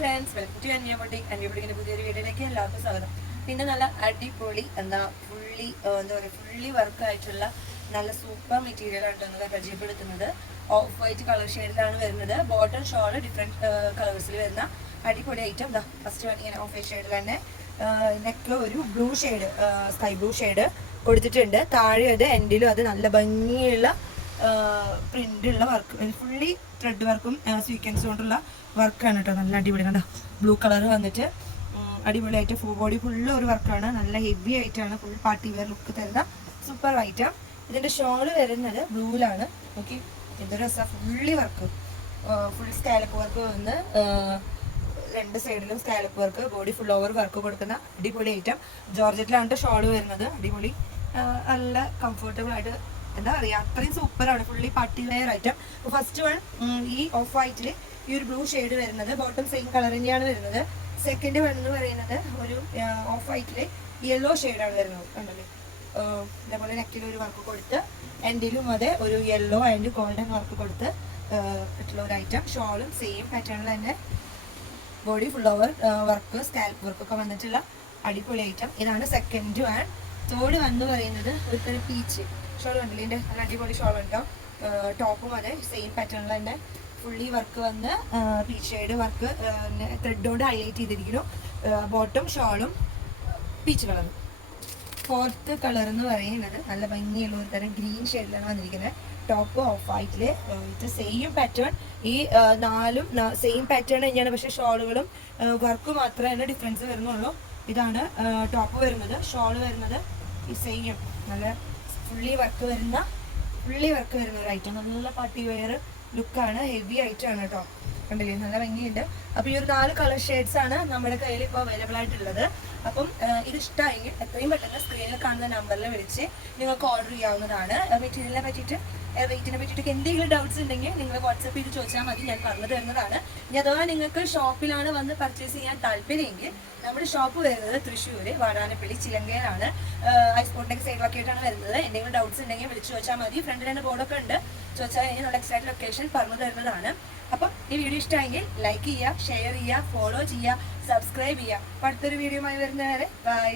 Friends, welcome to അന്യ boutique. അന്യ ബൊട്ടിക്കിന്റെ പുതിയൊരു വീഡിയോയിലേക്ക് എല്ലാവർക്കും സ്വാഗതം. പിന്നെ നല്ല അടിപൊളി ഫുള്ളി വർക്ക് ആയിട്ടുള്ള നല്ല സൂപ്പർ മെറ്റീരിയൽ ആയിട്ടാണ് പരിചയപ്പെടുത്തുന്നത്. ഓഫ് വൈറ്റ് കളർ ഷെയ്ഡിലാണ് വരുന്നത്. ബോട്ടം ഷോൾ ഡിഫറെന്റ് കളേഴ്സിൽ വരുന്ന അടിപൊളി ഐറ്റം. ഫസ്റ്റ് വൺ ഇങ്ങനെ ഓഫ് വൈറ്റ് ഷെയ്ഡിൽ തന്നെ നെക്കിൽ ഒരു blue shade, sky blue shade കൊടുത്തിട്ടുണ്ട്. താഴെ അത് എൻഡിലും അത് നല്ല ഭംഗിയുള്ള പ്രിന്റുള്ള വർക്ക്, ഫുള്ളി ത്രെഡ് വർക്കും സ്വീക്വൻസ് കൊണ്ടുള്ള വർക്കാണ് കേട്ടോ. നല്ല അടിപൊളി കണ്ടോ, ബ്ലൂ കളർ വന്നിട്ട് അടിപൊളിയായിട്ട് ഫുൾ ബോഡി ഫുള്ള് ഒരു വർക്കാണ്. നല്ല ഹെവി ആയിട്ടാണ്, ഫുൾ പാർട്ടി വെയർ ലുക്ക് തരുന്ന സൂപ്പർ ഐറ്റം. ഇതിന്റെ ഷോള് വരുന്നത് ബ്ലൂവിലാണ്. ഓക്കെ, എന്തൊരു രസമാണ്. Fully work, full scallop work വന്ന് രണ്ട് സൈഡിലും scallop work, body full over work കൊടുക്കുന്ന അടിപൊളി ഐറ്റം. ജോർജറ്റിലാണ് ഷോള് വരുന്നത്. അടിപൊളി, നല്ല കംഫർട്ടബിൾ ആയിട്ട്, എന്താ പറയുക, അത്രയും സൂപ്പറാണ്. Fully party wear item. First one ഈ ഓഫ് വൈറ്റിൽ ഈ ഒരു ബ്ലൂ ഷെയ്ഡ് വരുന്നത്, ബോട്ടം സെയിം കളർ തന്നെയാണ് വരുന്നത്. സെക്കൻഡ് വൺ എന്ന് പറയുന്നത് ഒരു ഓഫ് വൈറ്റിൽ യെല്ലോ ഷെയ്ഡാണ് വരുന്നത്. കണ്ടല്ലേ, ഇതേപോലെ നെക്കിൽ ഒരു വർക്ക് കൊടുത്ത് എൻഡിലും അതെ ഒരു യെല്ലോ ആൻഡ് ഗോൾഡൻ വർക്ക് കൊടുത്ത് ഇട്ടുള്ള ഒരു ഐറ്റം. ഷോളും സെയിം പാറ്റേണിൽ തന്നെ body full over work, scalp വർക്കൊക്കെ വന്നിട്ടുള്ള അടിപൊളി ഐറ്റം. ഇതാണ് സെക്കൻഡ് വൺ. തേർഡ് വൺ എന്ന് പറയുന്നത് ഒരു തരം പീച്ച് ഷോൾ കണ്ടില്ലേ, ഇതിൻ്റെ നല്ല അടിപൊളി ഷോൾ ഉണ്ടാവും. ടോപ്പും അതെ സെയിം പാറ്റേണിൽ തന്നെ ഫുള്ളി വർക്ക് വന്ന് പീച്ച് ഷെയ്ഡ് വർക്ക് ത്രെഡ് കൊണ്ട് ഹൈലൈറ്റ് ചെയ്തിരിക്കുന്നു. ബോട്ടം ഷോളും പീച്ച് കളറും. ഫോർത്ത് കളർ എന്ന് പറയുന്നത് നല്ല ഭംഗിയുള്ള ഒരു തരം ഗ്രീൻ ഷെയ്ഡിലാണ് വന്നിരിക്കുന്നത്. ടോപ്പ് ഓഫ് വൈറ്റിൽ ഇത് സെയിം പാറ്റേൺ. ഈ നാലും സെയിം പാറ്റേൺ തന്നെയാണ്, പക്ഷേ ഷോളുകളും വർക്ക് മാത്രമേ ഡിഫറൻസ് വരുന്നുള്ളൂ. ഇതാണ് ടോപ്പ് വരുന്നത്. ഷോള് വരുന്നത് ഈ സെയിം നല്ല ഫുള്ളി വർക്ക് വരുന്ന ഒരു ഐറ്റം. നല്ല പാർട്ടി വെയർ ലുക്കാണ്, ഹെവി ആയിട്ടാണ് കേട്ടോ. കണ്ടില്ലേ, നല്ല ഭംഗിയുണ്ട്. അപ്പോൾ ഈ ഒരു 4 കളർ ഷെയ്ഡ്സ് ആണ് നമ്മുടെ കയ്യിൽ ഇപ്പോൾ അവൈലബിൾ ആയിട്ടുള്ളത്. അപ്പം ഇത് ഇഷ്ടമായെങ്കിൽ എത്രയും പെട്ടെന്ന് സ്ക്രീനിൽ കാണുന്ന നമ്പറിൽ വിളിച്ച് നിങ്ങൾക്ക് ഓർഡർ ചെയ്യാവുന്നതാണ്. മെറ്റീരിയലിനെ പറ്റിയിട്ട്, റേറ്റിനെ പറ്റിയിട്ടൊക്കെ എന്തെങ്കിലും ഡൗട്ട്സ് ഉണ്ടെങ്കിൽ നിങ്ങൾ വാട്സപ്പ് ചെയ്ത് ചോദിച്ചാൽ മതി, ഞാൻ പറഞ്ഞു തരുന്നതാണ്. ഇനി അഥവാ നിങ്ങൾക്ക് ഷോപ്പിലാണ് വന്ന് പർച്ചേസ് ചെയ്യാൻ താല്പര്യമെങ്കിൽ നമ്മുടെ ഷോപ്പ് വരുന്നത് തൃശ്ശൂർ വാടാനപ്പള്ളി ചിലങ്കയിലാണ്. ഐസ്പോർട്ടിൻ്റെ സൈഡിലൊക്കെ ആയിട്ടാണ് വരുന്നത്. എന്തെങ്കിലും ഡൗട്ട്സ് ഉണ്ടെങ്കിൽ വിളിച്ച് ചോദിച്ചാൽ മതി. ഫ്രണ്ടിൽ തന്നെ ബോർഡൊക്കെ ഉണ്ട്, ചോദിച്ചാൽ കഴിഞ്ഞാൽ നമ്മുടെ എക്സാക്ട് ലൊക്കേഷൻ പറഞ്ഞു തരുന്നതാണ്. അപ്പം ഈ വീഡിയോ ഇഷ്ടമായെങ്കിൽ ലൈക്ക് ചെയ്യുക, ഷെയർ ചെയ്യുക, ഫോളോ ചെയ്യുക, സബ്സ്ക്രൈബ് ചെയ്യുക. അപ്പോൾ അടുത്തൊരു വീഡിയോയുമായി വരുന്നവരെ ബൈ.